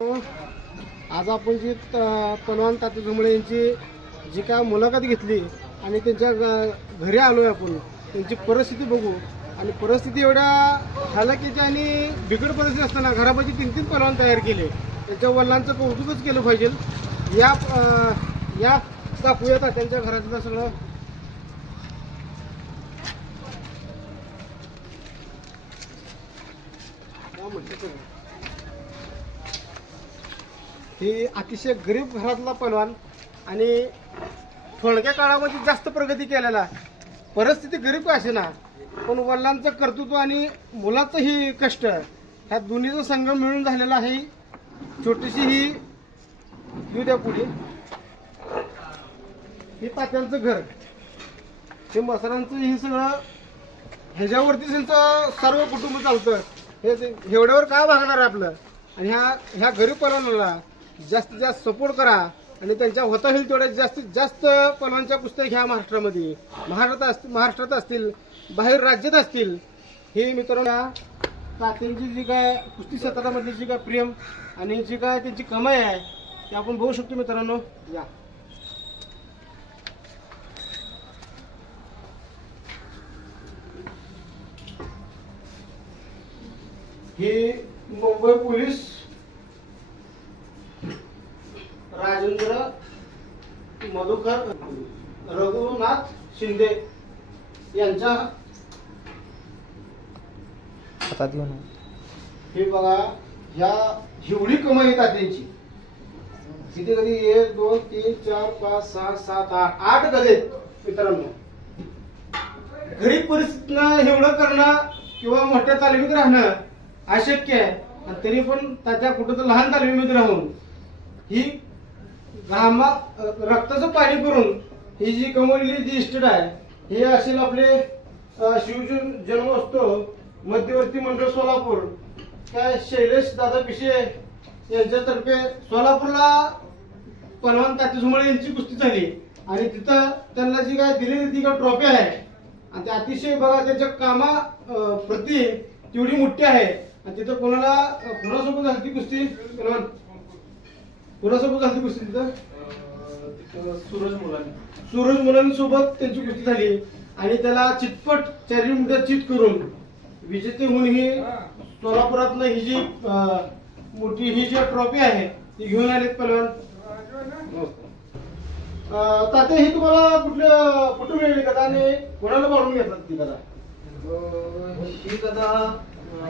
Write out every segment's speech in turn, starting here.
आज आपण जी पलवान तात्या झुमळे यांची जी काय मुलाखत घेतली आणि त्यांच्या घरी आलो आहे आपण त्यांची परिस्थिती बघू. आणि परिस्थिती एवढ्या हालाकीची आणि बिकट परिस्थिती असताना घरामध्ये तीन तीन पलवान तयार केले. त्यांच्या वडिलांचं कौतुकच केलं पाहिजे. या अं, या दाखवूयात त्यांच्या घरातलं सगळं. काय ही अतिशय गरीब घरातला पलवान आणि थोडक्या काळामध्ये जास्त प्रगती केलेला. परिस्थिती गरीब असे ना पण वडिलांचं कर्तृत्व आणि मुलाचं ही कष्ट ह्या दोन्हीचा संगम मिळून झालेला आहे. छोटीशी ही देऊ द्या पुढे. हे तात्यांचं घर. हे मसरांचं हे सगळं ह्याच्यावरती त्यांचं सर्व कुटुंब चालतं. हे एवढ्यावर काय भागणार आहे आपलं? आणि ह्या ह्या गरीब पलवानाला जास्तीत जास्त सपोर्ट करा आणि त्यांच्या होता होईल तेवढ्या जास्तीत जास्त पलवानच्या कुस्त्या घ्या महाराष्ट्रामध्ये. महाराष्ट्रात असतील महाराष्ट्रात असतील बाहेर राज्यात असतील. हे मित्रांनो त्यांची जी काय कुस्ती क्षेत्रामधली जी काय प्रेम आणि जी काय त्यांची कमाई आहे ते आपण बघू शकतो मित्रांनो. या. हे मुंबई पोलीस मधुकर रघुनाथ शिंदे यांच्या हातात घेऊन हे बघा ह्या एवढी कमाई येतात त्यांची किती कधी एक दोन तीन चार पाच सहा सात आठ आठ गज आहेत मित्रांनो. गरीब परिस्थितीनं एवढं करणं किंवा मोठ्या तालमीत राहणं अशक्य आहे. तरी पण त्याच्या कुठं तर लहान तालमीमध्ये राहून ही घामा रक्ताचं पाणी करून ही जी कमवलेली जी इस्टेट आहे हे असेल आपले शिव जन्म जन्मोत्सव मध्यवर्ती मंडळ सोलापूर. काय शैलेश दादा पिशे यांच्यातर्फे सोलापूरला पलवान तात्या यांची कुस्ती झाली. आणि तिथं त्यांना जी काय दिलेली ती काय ट्रॉफी आहे. आणि ते अतिशय बघा त्याच्या कामा प्रती तेवढी मोठी आहे. आणि तिथं कोणाला कोणासोबत झाली ती कुस्ती? पलवान. कोणासोबत झाली कुस्ती तिथं? सूरज मुलांनी. सूरज मुलांसोबत त्यांची कुस्ती झाली. आणि त्याला चितपट चारी मुद्द्यात चित करून विजेते होऊन ही सोलापुरातनं ही जी अं, मोठी ही जी ट्रॉफी आहे ती घेऊन आलेत पलवान. अं, तात्या ही तुम्हाला कुठल्या कुठून मिळाली कथा आणि कोणाला पाडून घेतलात ती कथा? ही कथा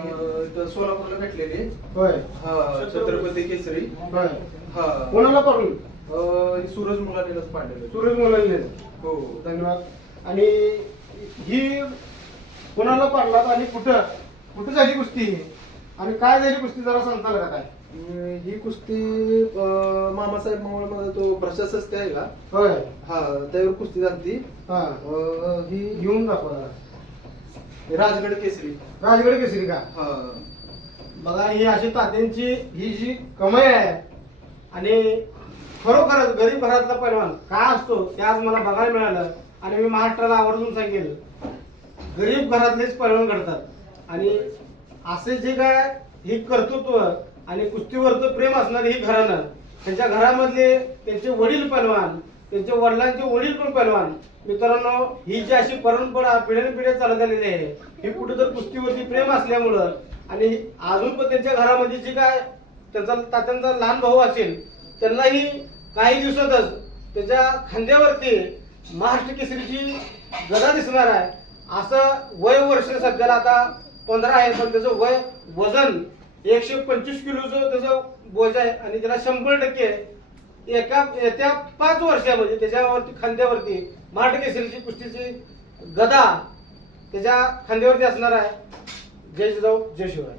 अं, सोलापूरला भेटलेली. होय. हा छत्रपती केसरी. होय. हा. कोणाला अं, ही सूरज मुलांनीच पाडलेलं सूरज मुलांनी हो. धन्यवाद. आणि ही कोणाला पाडलात आणि कुठं? कुठं झाली कुस्ती? आणि काय झाली कुस्ती? जरा सांगताल का काय? अं, ही कुस्ती अं, मामासाहेब मंगळ तो प्रशासक आहे का होय. हा त्यावर कुस्ती झाली हा. ही घेऊन दाखवा जरा. राजगड केसरी. राजगड केसरी का? हा. बघा ही अशी तात्यांची ही जी कमाई आहे आणि खरोखरच गरीब घरातला पैलवान काय असतो ते आज मला बघायला मिळालं आणि मी महाराष्ट्राला आवर्जून सांगेल. गरीब घरातलेच पैलवान घडतात. आणि असे जे काय हे कर्तृत्व आणि कुस्तीवरचं प्रेम असणारे ही घरानं त्यांच्या घरामधले त्यांचे वडील पैलवान त्यांच्या वडिलांचे वडील पण पहिलवान. मित्रांनो ही जी अशी परंपरा पिढ्यानपिढ्या चालत आलेली आहे ही कुठेतरी कुस्तीवरती प्रेम असल्यामुळं आणि अजून पण त्यांच्या घरामध्ये जी काय त्यांचा तात्यांचा लहान भाऊ असेल त्यांनाही काही दिवसातच त्याच्या खांद्यावरती महाराष्ट्र केसरीची गदा दिसणार आहे. असं वय वर्ष सध्याला आता पंधरा आहे पण त्याचं वय वजन एकशे पंचवीस किलोचं त्याचं बोज आहे आणि त्याला शंभर टक्के एका येत्या पाच वर्षामध्ये त्याच्यावरती खांद्यावरती महाराष्ट्र कुस्तीची गदा त्याच्या खांद्यावरती असणार आहे. जय जिजाऊ जय शिवराय.